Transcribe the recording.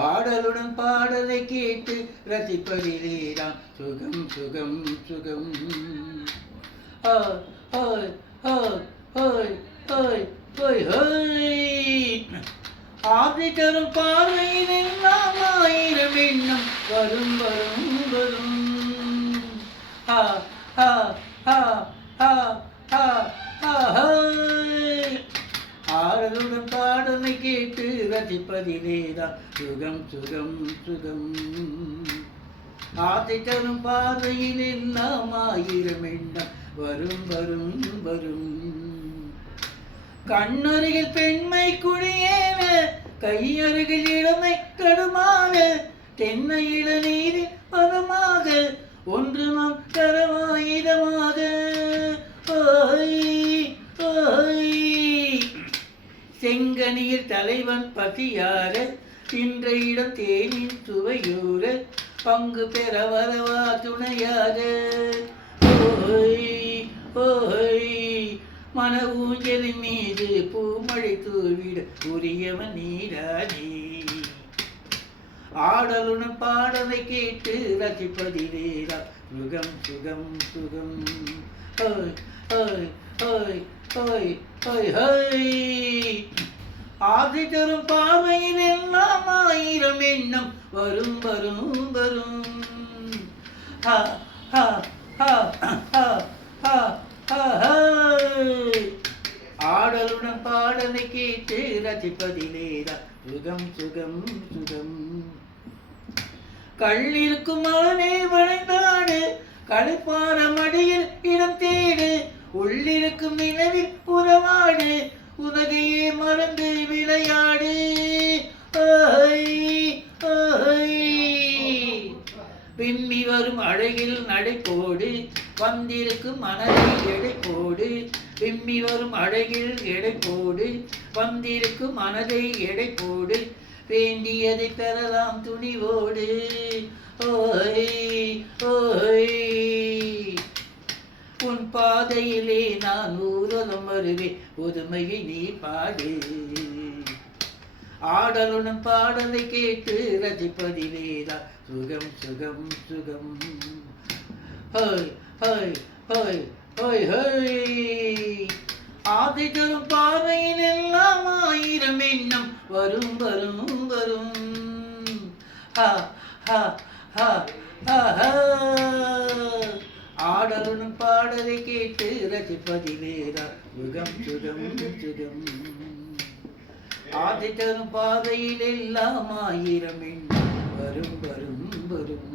ஆடலுடன் பாடலை கேட்டு ரசிப்பதிலேதான் சுகம் சுகம் சுகம். ஆதி தரும் பார்வையில் எல்லாம் ஆயிரம் எண்ணம் வரும் வரும் வரும். ஆடலுடன் பாடலை கேட்டு ரசிப்பதிலேதான் சுகம் சுகம் சுகம். ஆசை தரும் பார்வையில் எல்லாம் ஆயிரம் எண்ணம் வரும் வரும் வரும். கண்ணருகில் பெண்மை குழியேன கையருகில் இளமை கடுமான தென்னை இளநீரில் பதமாக ஒன்று நாம் தரவாயுதமாக. செங்கனியில் தலைவன் பசியார தின்ற இடம் தேனின் சுவையூர பங்கு பெற வரவா துணையாக. மன ஊஞ்சலின் மீது பூமழை தூவிட உரியவன் நீரானே. ஆடலுடன் பாடலை கேட்டு ரசிப்பதிலேதா சுகம் சுகம் சுகம். ஆசை தரும் பார்வையில் எல்லாம் ஆயிரம் எண்ணம் வரும் வரும் வரும். ஆடலுடன் பாடலை கேட்டு ரசிப்பதிலேதா சுகம் சுகம் சுகம். கள்ளிருக்கும் மகனே வளைந்தாடு களைப்பார மடியில் இடம் தேடு உள்ளிருக்கும் நிலவில் புறவாடு உலகையே மறந்து விளையாடு. விம்மி வரும் அழகில் நடைபோடு வந்திருக்கும் மனதை எடை போடு. விம்மி வரும் அழகில் எடை போடு வந்திருக்கும் மனதை எடை போடு. வேண்டியதை பெறலாம் துணிவோடு. உன் பாதையிலே நான் ஊர்வலம் வருவேன் புதுமையை நீ பாடு. ஆடலுடன் பாடலை கேட்டு ரசிப்பதிலேதா சுகம் சுகம் சுகம். ஆதி தரும் பார்வையில் எல்லாம் ஆயிரம் எண்ணம் வரும் வரும் வரும். ஆடலுடன் பாடலை கேட்டு ரசிப்பதிலேதா சுகம் சுகம் சுகம். ஆதி தரும் பாதையில் எல்லாம் ஆயிரம் எண்ணம் வரும் வரும் வரும்.